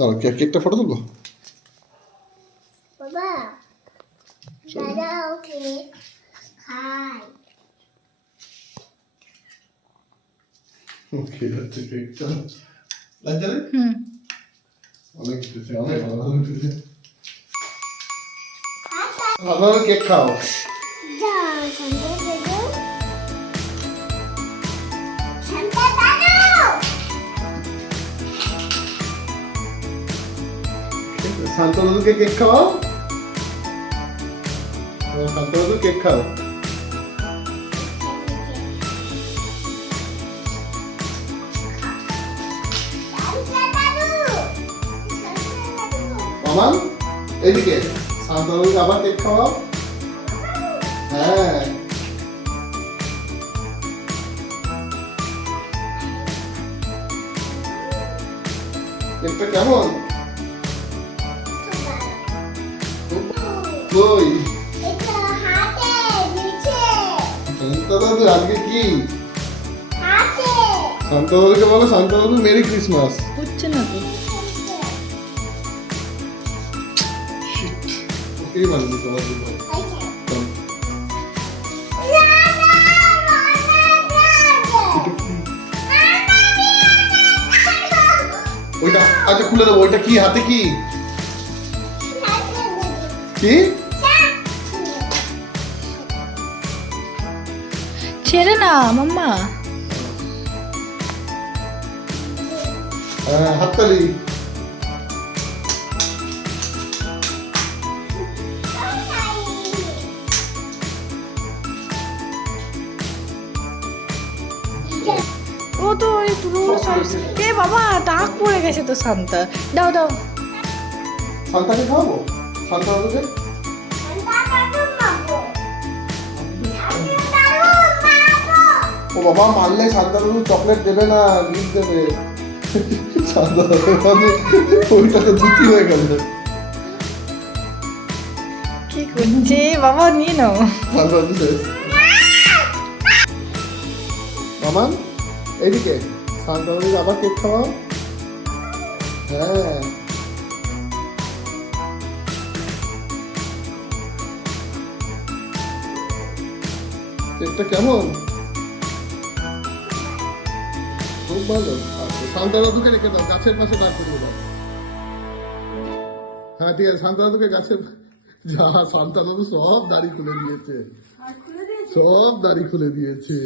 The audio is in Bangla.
দাঁড়াও, কেকটা ফটো তুলবো। বাবা দাদাও কেক খায়। ওকে, হচ্ছে কেকটা লজ্জা নেই? অনেক খেতেছে, অনেক ভালো খেতেছে। ভালো কেক খাও। যা শান্ত দেবো, শান্ত দাও। শান্তনুকে কেক খাওয়াও। শান্তনু কেক খাও। মামান এদিকে, শান্তনুকে আবার কেক খাওয়াও। হ্যাঁ, কেকটা কেমন? কই এটা হাতে নিচে শান্তনু আজকে কি? হাতে শান্তনুকে বলো, শান্তনু মেরি ক্রিসমাস। হচ্ছে না তো। ওকেই বানিয়ে তোমার জন্য। ওইটা আচ্ছা খুলে দেবো। ওইটা কি হাতে কি? কি? ছেড়ে না মাম্মা। হ্যাঁ, হাততালি। ও তো ওই পুরো কে বাবা টাক পড়ে গেছে তো শান্তা। দাও দাও। শান্তাকে খাওয়াবো? শান্তাকে ও বাবা, মারলে শান্তানু চকলেট দেবে না, গিফট দেবে। শান্তানু ওইটাতে দুটি হয়ে গেল। কি করছে বাবা, নিয়ে নাও। শান্তানু শেষ। মামান এইদিকে, শান্তানুকে আবার কেক খাওয়াও। হ্যাঁ, কেকটা কেমন? খুব ভালো। আচ্ছা, শান্তানুকে রেখে দাও, গাছের পাশে দাঁড় করিয়ে দাও। হ্যাঁ ঠিক আছে, শান্তানুকে গাছের, যা শান্তানু সব দাড়ি খুলে দিয়েছে, সব দাড়ি খুলে দিয়েছে।